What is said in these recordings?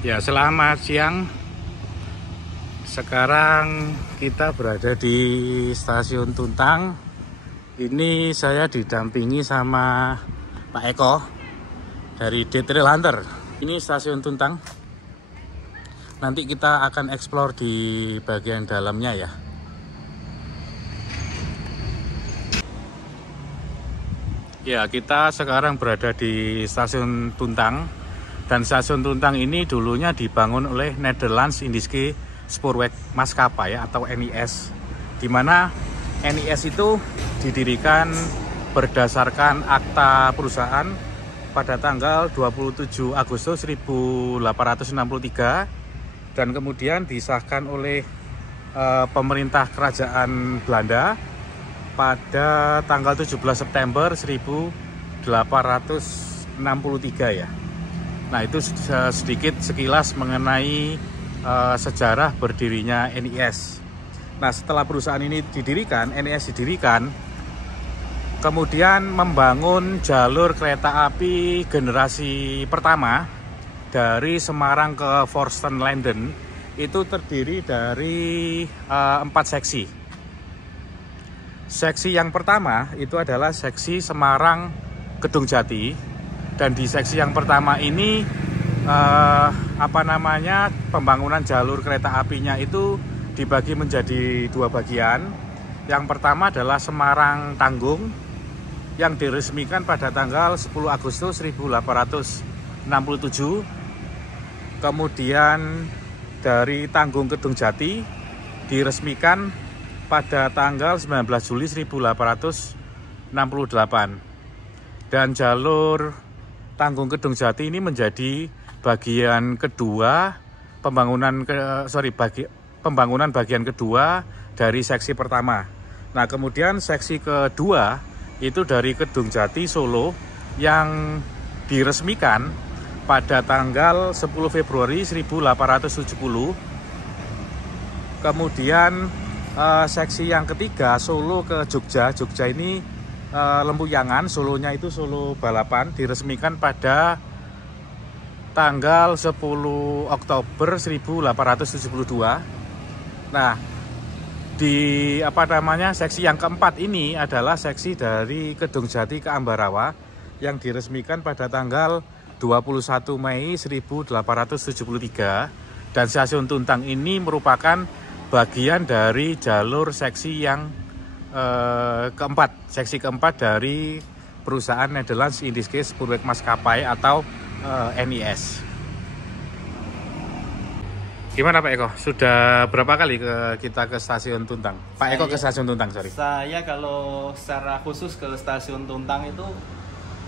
Ya, selamat siang. Sekarang kita berada di Stasiun Tuntang. Ini saya didampingi sama Pak Eko dari Detail Hunter. Ini Stasiun Tuntang. Nanti kita akan eksplor di bagian dalamnya ya. Ya, kita sekarang berada di Stasiun Tuntang. Dan Stasiun Tuntang ini dulunya dibangun oleh Nederlands Indische Spoorweg Maskapai atau NIS, di mana NIS itu didirikan berdasarkan akta perusahaan pada tanggal 27 Agustus 1863 dan kemudian disahkan oleh pemerintah kerajaan Belanda pada tanggal 17 September 1863 ya. Nah, itu sedikit sekilas mengenai sejarah berdirinya NIS. Nah, setelah perusahaan ini didirikan, NIS didirikan, kemudian membangun jalur kereta api generasi pertama dari Semarang ke Forstenlanden. Itu terdiri dari 4 seksi. Seksi yang pertama itu adalah seksi Semarang Kedung Jati. Dan di seksi yang pertama ini pembangunan jalur kereta apinya itu dibagi menjadi 2 bagian. Yang pertama adalah Semarang Tanggung yang diresmikan pada tanggal 10 Agustus 1867. Kemudian dari Tanggung Kedung Jati diresmikan pada tanggal 19 Juli 1868. Dan jalur Tanggung Kedung Jati ini menjadi bagian kedua pembangunan bagian kedua dari seksi pertama. Nah, kemudian seksi kedua itu dari Kedung Jati Solo yang diresmikan pada tanggal 10 Februari 1870. Kemudian seksi yang ketiga Solo ke Jogja. Jogja ini Lempuyangan, Solonya itu Solo Balapan, diresmikan pada tanggal 10 Oktober 1872. Nah, seksi yang keempat ini adalah seksi dari Kedung Jati ke Ambarawa yang diresmikan pada tanggal 21 Mei 1873. Dan Stasiun Tuntang ini merupakan bagian dari jalur seksi yang seksi keempat dari perusahaan Nederlands Indische Spoorweg Maskapai atau NIS. Gimana Pak Eko? Sudah berapa kali kita ke Stasiun Tuntang? Pak Eko ke Stasiun Tuntang, sorry. Saya kalau secara khusus ke Stasiun Tuntang itu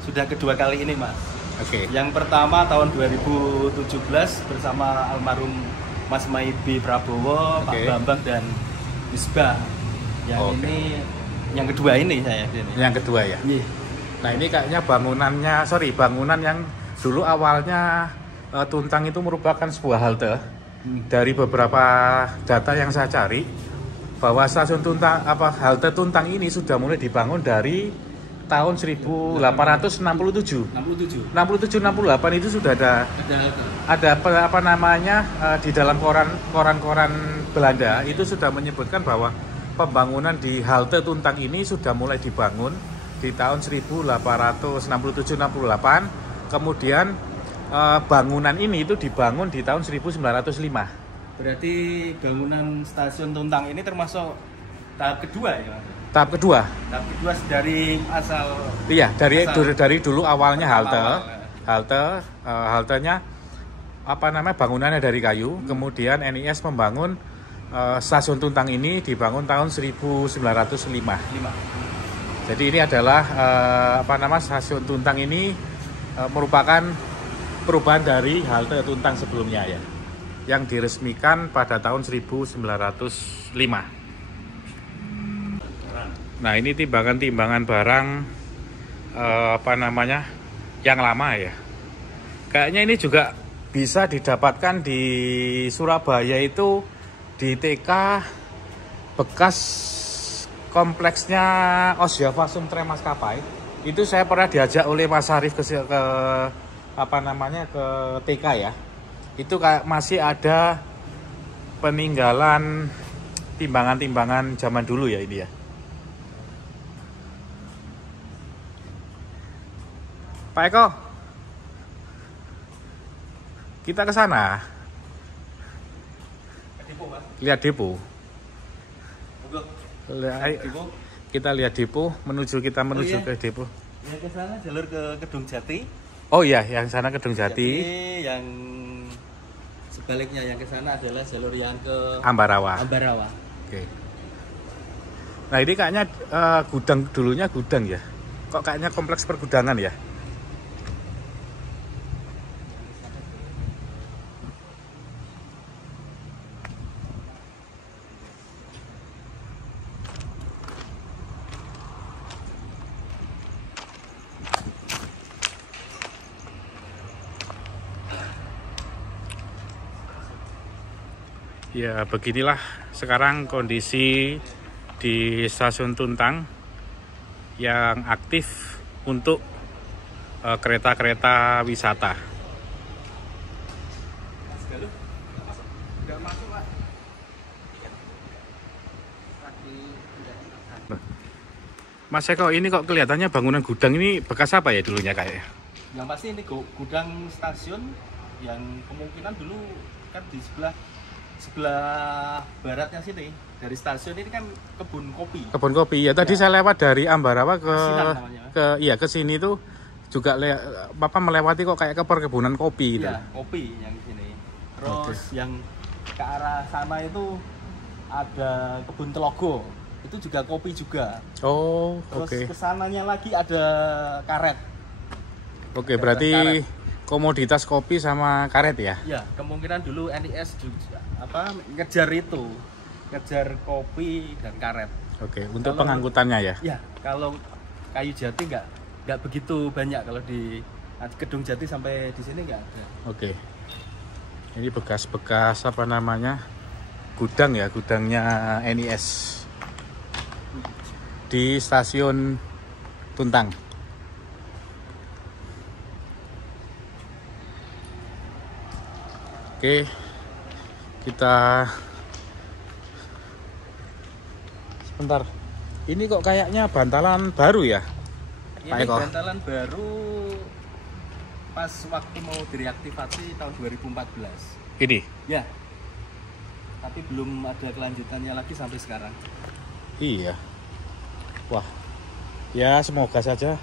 sudah kedua kali ini, Mas. Oke. Yang pertama tahun 2017 bersama almarhum Mas Maibi Prabowo, Pak Bambang dan Misbah. Yang ini yang kedua ini saya ini. Yang kedua ya. Iya. Nah, ini kayaknya bangunan yang dulu awalnya Tuntang itu merupakan sebuah halte. Dari beberapa data yang saya cari bahwa stasiun Tuntang halte Tuntang ini sudah mulai dibangun dari tahun 1867. 68 itu sudah ada di dalam koran-koran Belanda itu sudah menyebutkan bahwa pembangunan di halte Tuntang ini sudah mulai dibangun di tahun 1867-68. Kemudian bangunan ini itu dibangun di tahun 1905. Berarti bangunan Stasiun Tuntang ini termasuk tahap kedua ya, Mas? Tahap kedua. Tahap kedua dari asal. Iya, dari dulu awalnya haltenya bangunannya dari kayu. Kemudian NIS membangun Stasiun Tuntang ini dibangun tahun 1905. Jadi ini adalah Stasiun Tuntang ini merupakan perubahan dari halte Tuntang sebelumnya ya, yang diresmikan pada tahun 1905. Nah, ini timbangan barang yang lama ya. Kayaknya ini juga bisa didapatkan di Surabaya itu di TK bekas kompleksnya Osjava Sumtre Maskapai. Itu saya pernah diajak oleh Mas Arif ke TK ya. Itu kayak masih ada peninggalan timbangan-timbangan zaman dulu ya ini ya. Pak Eko, kita ke sana. Lihat depo. Kita lihat depo, kita menuju ke depo. Ya ke sana jalur ke Kedung Jati. Oh iya, yang sana Kedung Jati. Yang sebaliknya yang ke sana adalah jalur yang ke Ambarawa. Ambarawa. Oke. Nah ini kayaknya gudang, dulunya gudang ya. Kok kayaknya kompleks pergudangan ya? Ya beginilah sekarang kondisi di stasiun Tuntang yang aktif untuk kereta-kereta wisata. Mas Eko, ini kok kelihatannya bangunan gudang ini bekas apa ya dulunya kayak? Yang pasti ini gudang stasiun yang kemungkinan dulu kan di sebelah baratnya sini dari stasiun ini kan kebun kopi. Kebun kopi ya. Tadi saya lewat dari Ambarawa ke sini tuh juga melewati kok kayak ke perkebunan kopi gitu. Iya, kopi yang di sini. Terus yang ke arah sana itu ada kebun telogo. Itu juga kopi juga. Oh, terus kesananya lagi ada karet. Oke, berarti karet. Komoditas kopi sama karet ya? Ya, kemungkinan dulu NIS juga ngejar kopi dan karet. Oke, untuk pengangkutannya ya? Ya, kalau kayu jati nggak begitu banyak, kalau di Kedung Jati sampai di sini nggak ada. Oke, ini bekas-bekas apa namanya gudang ya, gudangnya NIS di stasiun Tuntang. Oke, kita sebentar. Ini kok kayaknya bantalan baru ya, Pak Eko? Ini bantalan baru pas waktu mau direaktivasi tahun 2014. Ini? Ya. Tapi belum ada kelanjutannya lagi sampai sekarang. Iya. Wah. Ya semoga saja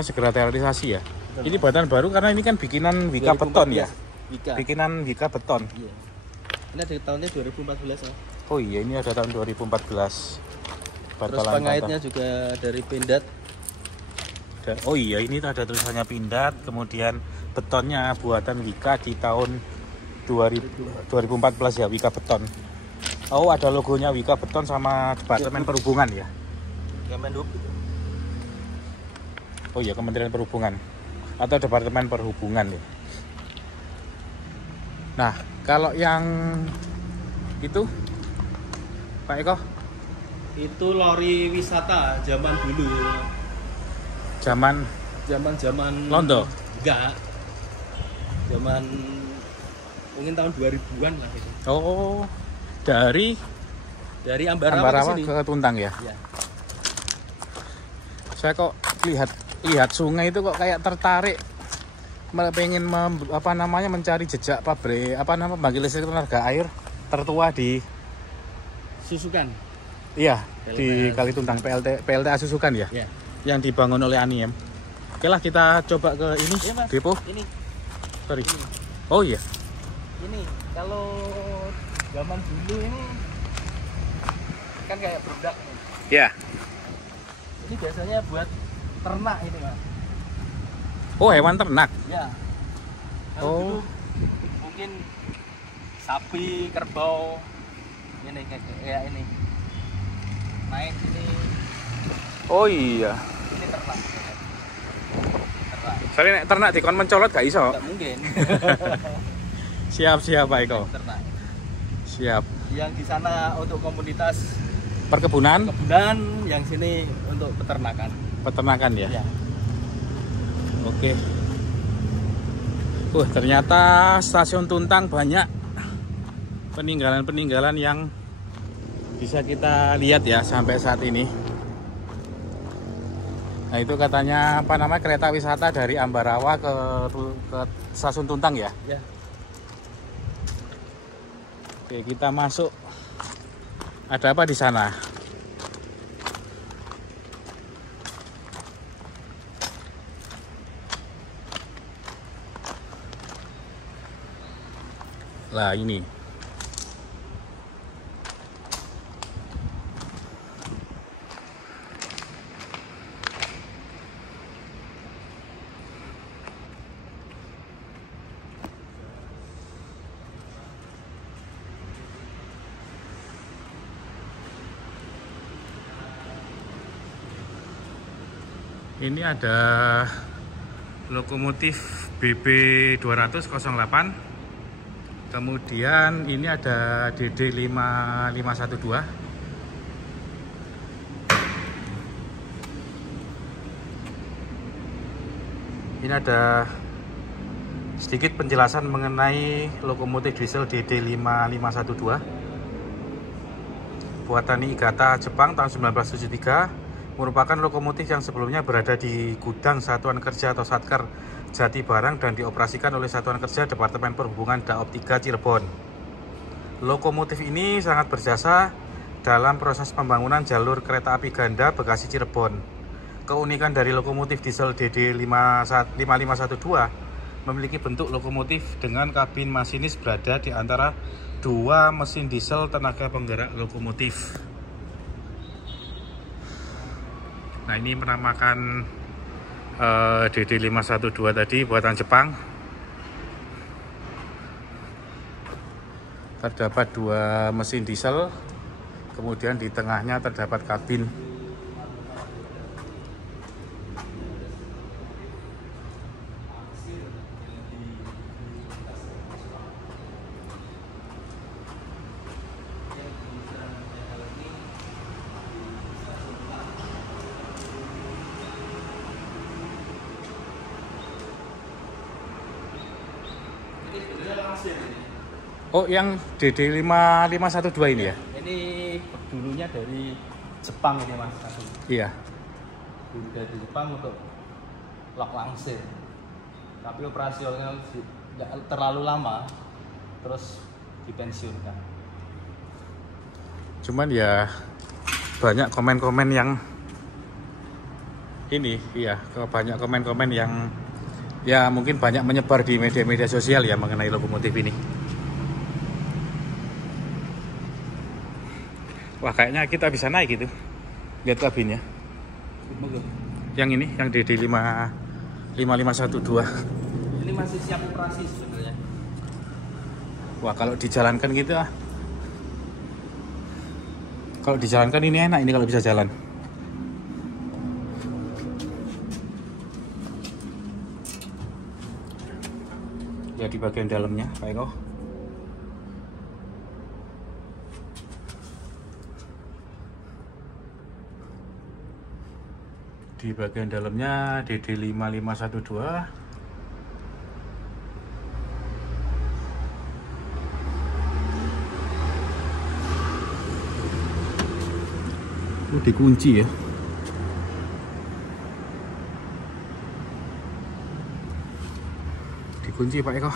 segera terrealisasi ya. Betul. Ini bantalan baru karena ini kan bikinan Wika beton ya. Bikinan Wika beton. Iya. Ini ada tahunnya 2014 ya. Oh iya, ini ada tahun 2014. Terus pengaitnya juga dari Pindad. Oh iya, ini ada tulisannya Pindad. Kemudian betonnya buatan Wika di tahun 2014 ya, Wika beton. Oh, ada logonya Wika beton sama Departemen Perhubungan ya. Kemenhub. Oh iya, Kementerian Perhubungan atau Departemen Perhubungan ya. Nah, kalau yang itu Pak Eko? Itu lori wisata zaman dulu. Zaman Londo? Enggak. Zaman mungkin tahun 2000-an lah itu. Oh, dari Ambarawa ke Tuntang ya? Iya. Saya kok lihat sungai itu kok kayak tertarik, pengen mencari jejak pabrik pembangkit listrik tenaga air tertua di Susukan. Iya, di Kalituntang, PLTA Susukan ya. Yeah. Yang dibangun oleh Aniem. Oke lah, kita coba ke ini, ya, Mas, depo. Ini. Sorry. Ini. Oh iya. Ini kalau zaman dulu ini kan kayak berudak nih. Iya. Ini biasanya buat ternak ini, Mas. Oh, hewan ternak. Ya. Kalau dulu mungkin sapi, kerbau, ini kayak ini. Naik ini. Oh iya. Ini ternak. Soalnya ternak dikon mencolot gak iso. Gak mungkin. Siap Pak Eko. Ternak. Siap. Yang di sana untuk komunitas perkebunan, yang sini untuk peternakan. Peternakan ya. Ya. Oke. Ternyata stasiun Tuntang banyak peninggalan-peninggalan yang bisa kita lihat ya sampai saat ini. Nah itu katanya apa namanya, kereta wisata dari Ambarawa ke stasiun Tuntang ya? Ya. Oke, kita masuk. Ada apa di sana? Lah ini. Ini ada lokomotif BB 20008. Kemudian ini ada DD 5512. Ini ada sedikit penjelasan mengenai lokomotif diesel DD 5512. Buatan Niigata, Jepang tahun 1973. Merupakan lokomotif yang sebelumnya berada di gudang Satuan Kerja atau Satkar Jati Barang dan dioperasikan oleh Satuan Kerja Departemen Perhubungan Daop 3 Cirebon. Lokomotif ini sangat berjasa dalam proses pembangunan jalur kereta api ganda Bekasi Cirebon. Keunikan dari lokomotif diesel DD 5512 memiliki bentuk lokomotif dengan kabin masinis berada di antara dua mesin diesel tenaga penggerak lokomotif. Nah ini menamakan DD 512 tadi buatan Jepang. Terdapat dua mesin diesel, kemudian di tengahnya terdapat kabin. Oh, yang DD 5512 ini ya? Ini dulunya dari Jepang ini Mas. Iya. Dulu dari Jepang untuk lok langsir. Tapi operasionalnya tidak terlalu lama, terus dipensiunkan. Cuman ya banyak komen-komen yang ini, iya, banyak komen-komen yang ya mungkin banyak menyebar di media-media sosial ya mengenai lokomotif ini. Wah, kayaknya kita bisa naik gitu. Lihat kabinnya. Yang ini, yang DD 5512. Ini masih siap operasi sebenarnya. Wah, kalau dijalankan gitu ah. Kalau dijalankan ini enak ini kalau bisa jalan. Ya di bagian dalamnya, Pak Eko. Di bagian dalamnya DD 5512. Oh, dikunci ya. Dikunci Pak Eko.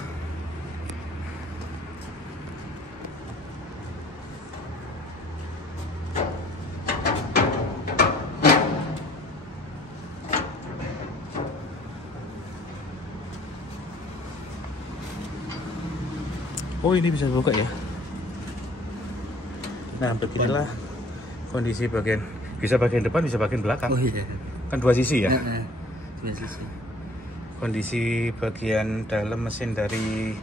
Oh, ini bisa buka ya. Nah, beginilah kondisi bagian, bisa bagian depan, bisa bagian belakang. Oh iya. Kan Dua sisi ya. Dua sisi. Kondisi bagian dalam mesin dari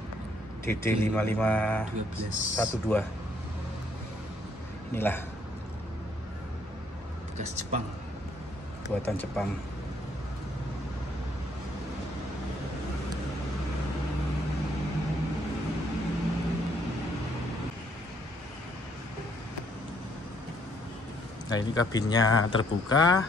DD 5512. Inilah bekas Jepang. Buatan Jepang. Nah, ini kabinnya terbuka.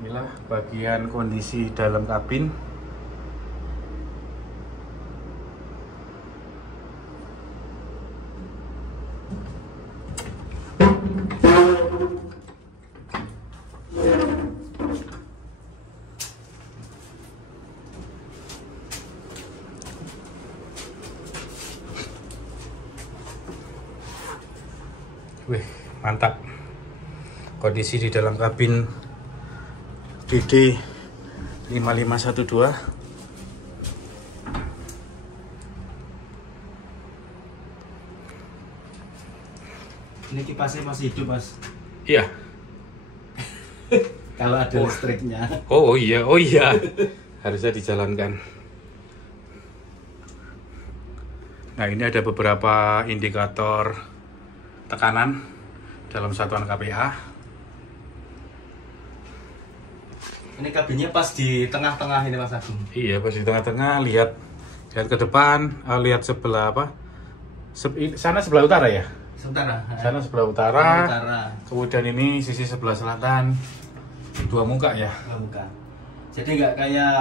Inilah bagian kondisi dalam kabin. Wih, mantap. Kondisi di dalam kabin DD 5512. Ini kipasnya masih hidup, Mas. Iya. Kalau ada listriknya. Oh iya. Harusnya dijalankan. Nah, ini ada beberapa indikator tekanan dalam satuan kPa. Ini kabinnya pas di tengah-tengah ini, Mas Agung. Iya, pas di tengah-tengah. Lihat ke depan, lihat sebelah apa? Sana sebelah utara ya? Sana sebelah utara. Kemudian ini sisi sebelah selatan. Dua muka ya? Dua muka. Jadi nggak kayak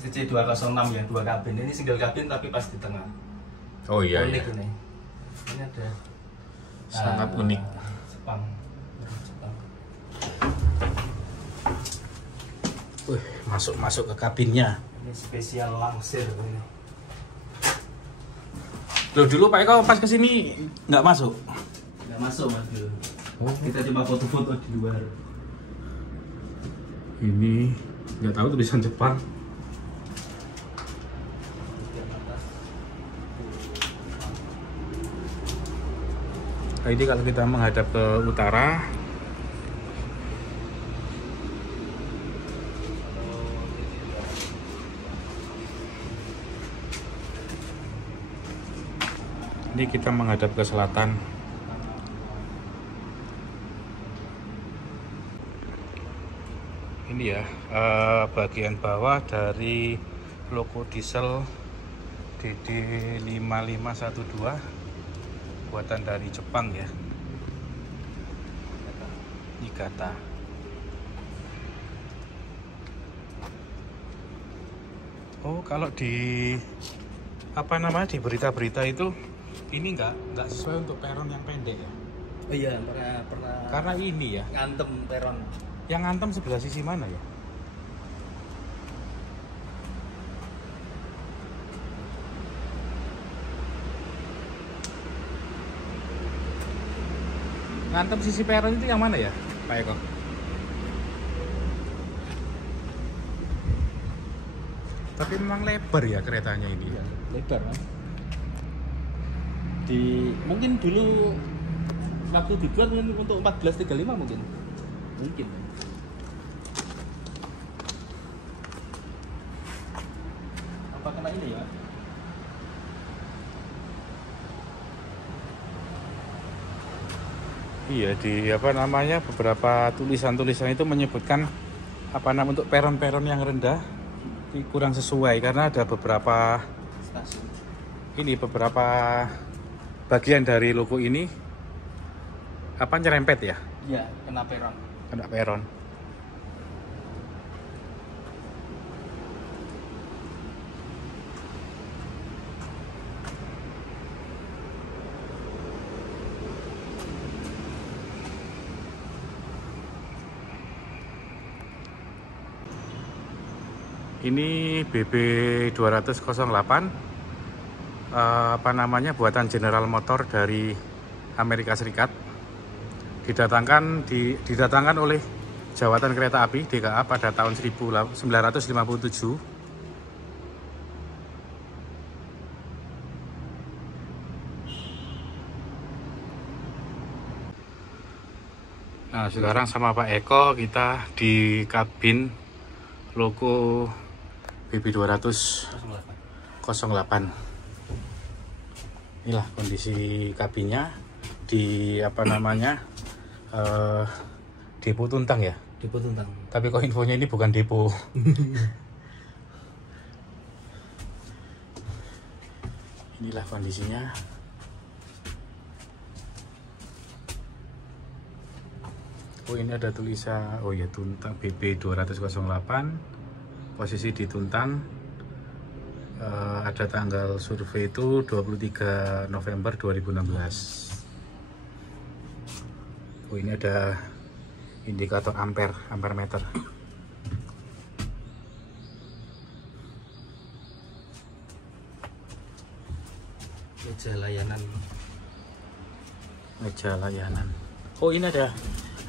CC206 ya, dua kabin. Ini single kabin tapi pas di tengah. Oh iya. Unik iya. Ini ada sangat unik. Jepang. Wih, masuk ke kabinnya. Ini spesial langsir ini. Loh, dulu Pak Eko pas kesini nggak masuk? Nggak masuk, Mas. Oh. Kita coba foto-foto di luar. Ini nggak tahu tulisan Jepang. Nah, ini kalau kita menghadap ke utara, ini kita menghadap ke selatan. Ini ya bagian bawah dari logo diesel DD 5512 buatan dari Jepang ya, Niigata. Oh, kalau di apa namanya di berita-berita itu ini nggak sesuai untuk peron yang pendek ya? Oh iya, pernah. Karena ini ya ngantem peron. Yang ngantem sebelah sisi mana ya? Ngantem sisi peron itu yang mana ya, Pak Eko? Tapi memang lebar ya keretanya ini. Ya, lebar, kan? Mungkin dulu waktu dibuat untuk 1435 mungkin. Apa kena ini ya? Iya, di apa namanya beberapa tulisan-tulisan itu menyebutkan apa namanya untuk peron-peron yang rendah kurang sesuai karena ada beberapa Stasiun. ini beberapa bagian dari logo ini apa nyerempet ya? Iya, kena peron. Kena peron. Ini BB 208 apa namanya buatan General Motor dari Amerika Serikat. Didatangkan oleh Jawatan Kereta Api DKA pada tahun 1957. Nah, sekarang sama Pak Eko kita di kabin logo BB 208. Inilah kondisi kabinnya di apa namanya depo Tuntang ya. Depo Tuntang. Tapi kok infonya ini bukan depo. Inilah kondisinya. Oh ini ada tulisan, oh ya Tuntang BB 20008, posisi di Tuntang. Ada tanggal survei itu 23 November 2016. Oh ini ada indikator ampere meter. Meja layanan. Oh ini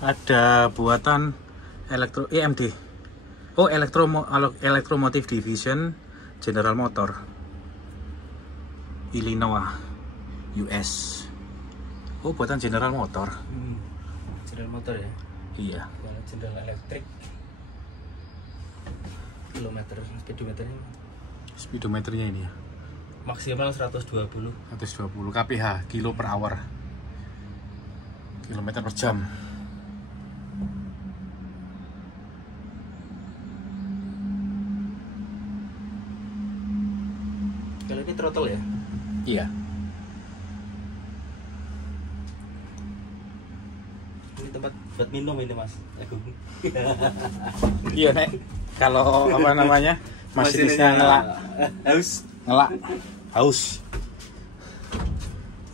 ada buatan EMD. Oh Electromotive Division General Motor Illinois US. Oh buatan General Motor. General Motor ya? Iya. General Electric. Kilometer Speedometernya ini ya. Maksimal 120 kph, kilo per hour, kilometer per jam. Kalau ini throttle ya? Iya. Ini tempat buat minum ini mas. Iya nek. Kalau apa namanya masinisnya ngelak haus.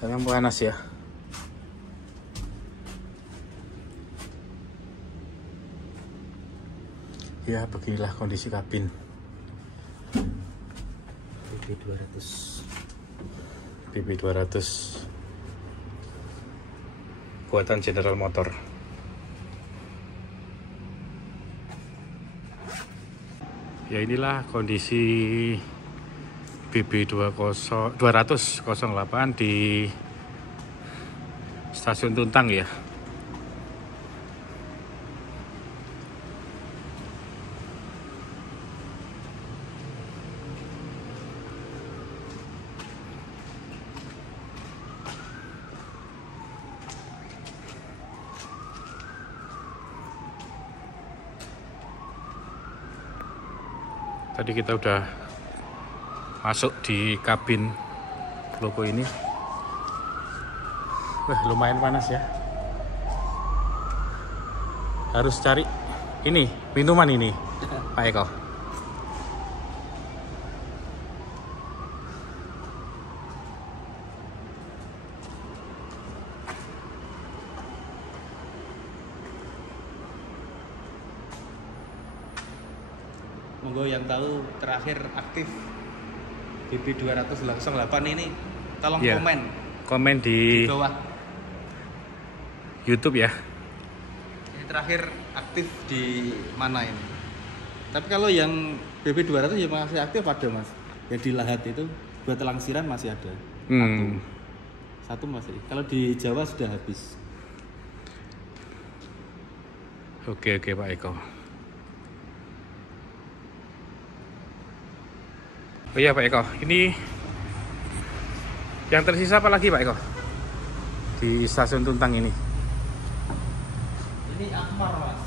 Yang panas ya. Ya beginilah kondisi kabin. BB 200 buatan General Motor. Ya inilah kondisi BB 208 di stasiun Tuntang ya. Tadi kita udah masuk di kabin logo ini. Wah, lumayan panas ya. Harus cari ini, minuman ini, Pak Eko. Monggo yang tahu terakhir aktif BB 208 ini tolong komen di bawah YouTube ya. Ini terakhir aktif di mana ini? Tapi kalau yang BB 200 ya masih aktif ada mas. Yang di Lahat itu buat Langsiran masih ada. Satu masih. Kalau di Jawa sudah habis. Oke Pak Eko. Oh iya Pak Eko, ini yang tersisa apa lagi Pak Eko di stasiun Tuntang ini? Ini Akmar mas.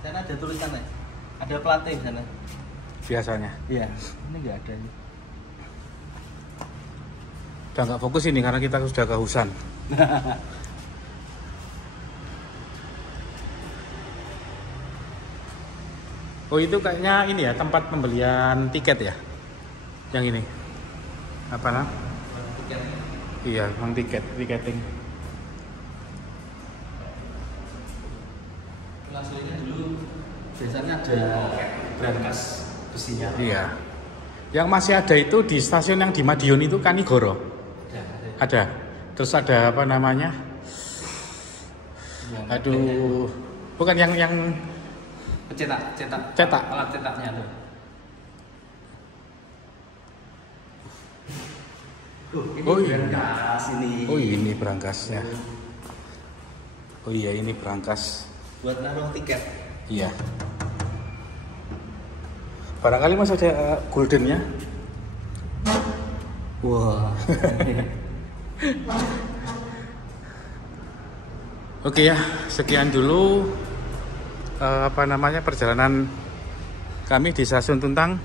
Sana ada tulisannya, ada pelatih sana. Biasanya? Iya, ini nggak ada ini. Udah nggak fokus ini karena kita sudah kehausan. Oh itu kayaknya ini ya tempat pembelian tiket ya, yang ini apa nah? Tiket. Iya, memang tiketing. Aslinya dulu biasanya ada brankas besinya. Iya. Yang masih ada itu di stasiun yang di Madiun itu Kanigoro. Ada. Terus ada apa namanya? Aduh, bukan yang cetak. Alat cetaknya ada. Brankas ini. Oh ini berangkasnya. Oh iya ini berangkas. Buat naruh tiket. Iya. Barangkali masih ada goldennya. Wah. Oke ya, sekian dulu perjalanan kami di stasiun Tuntang.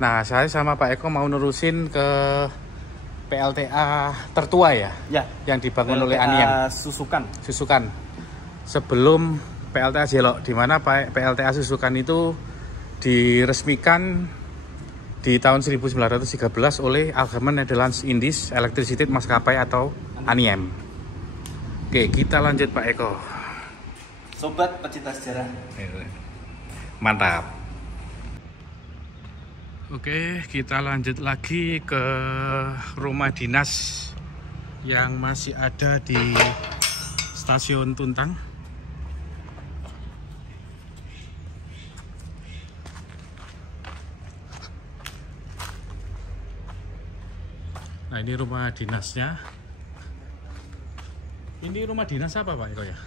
Nah, saya sama Pak Eko mau nerusin ke PLTA tertua ya? Ya. Yang dibangun oleh PLTA Anian. Susukan. Sebelum PLTA Jelok, di mana PLTA Susukan itu diresmikan di tahun 1913 oleh Algemeen Nederlands Indisch Elektriciteit Maskapai atau Aniem. Oke, kita lanjut Pak Eko. Sobat pecinta sejarah. Mantap. Oke, kita lanjut lagi ke rumah dinas yang masih ada di Stasiun Tuntang. Nah, ini rumah dinasnya. Ini rumah dinas apa Pak Eko ya?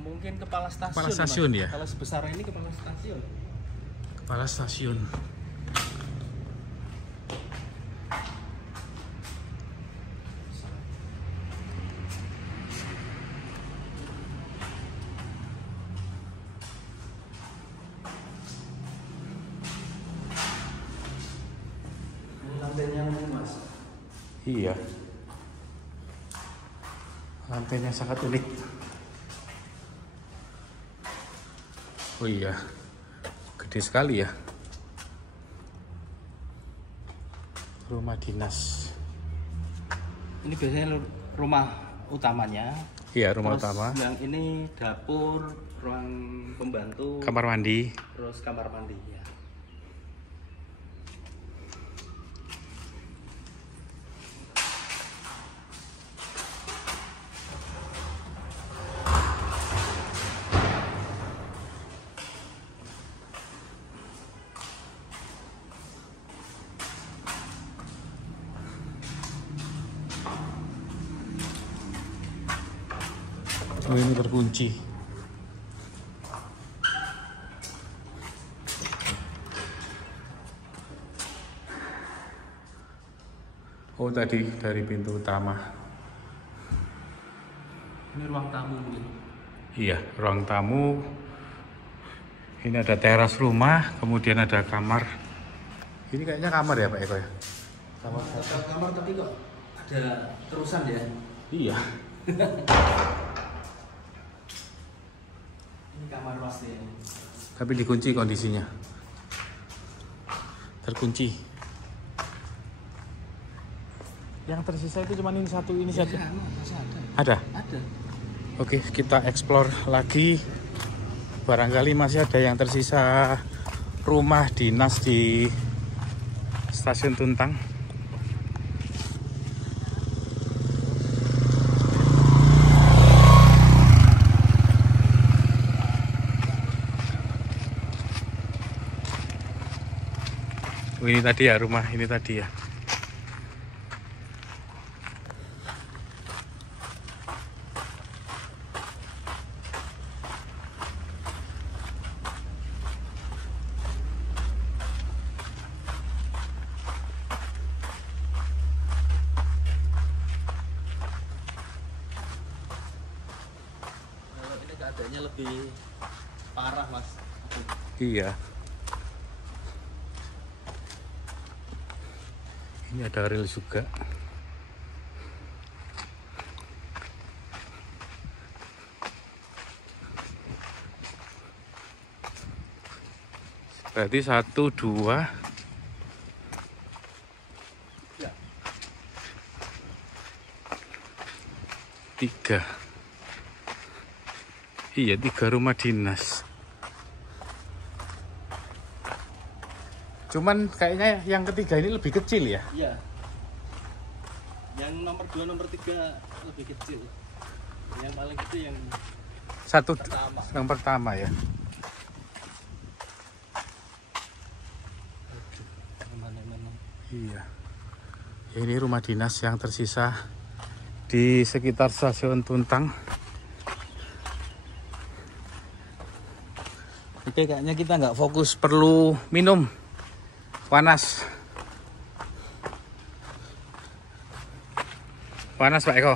Mungkin kepala stasiun. Kepala stasiun ya? Kalau sebesar ini kepala stasiun. Kepala stasiun. Lantainya Mas. Iya. Lantainya sangat unik. Oh iya. Gede sekali ya. Rumah dinas. Ini biasanya rumah utamanya. Iya, rumah Terus utama. yang ini dapur, ruang pembantu, Kamar mandi. terus kamar mandi ya. Oh, ini terkunci. Oh, tadi dari pintu utama. Ini ruang tamu mungkin. Iya, ruang tamu. Ini ada teras rumah, kemudian ada kamar. Ini kayaknya kamar ya Pak Eko ya? Kamar tapi kok ada terusan ya? Iya. Ini kamar pasti ya. Tapi dikunci kondisinya. Terkunci. Yang tersisa itu cuma ini satu ini saja. Ya, masih ada. Ada? Ada. Oke, kita explore lagi. Barangkali masih ada yang tersisa rumah dinas di Stasiun Tuntang. Oh, ini tadi ya rumah, ini tadi ya. Kalau ini keadaannya lebih parah Mas. Iya. Ini ada rel juga. Berarti 1, 2, Ya. 3. Iya, 3 rumah dinas. Cuman kayaknya yang ketiga ini lebih kecil ya. Iya. Yang nomor 2, nomor 3 lebih kecil. Yang paling gede yang Satu pertama. yang pertama ya. Mana-mana. Iya. Ini rumah dinas yang tersisa di sekitar Stasiun Tuntang. Oke, kayaknya kita nggak fokus, perlu minum panas. Panas Pak Eko.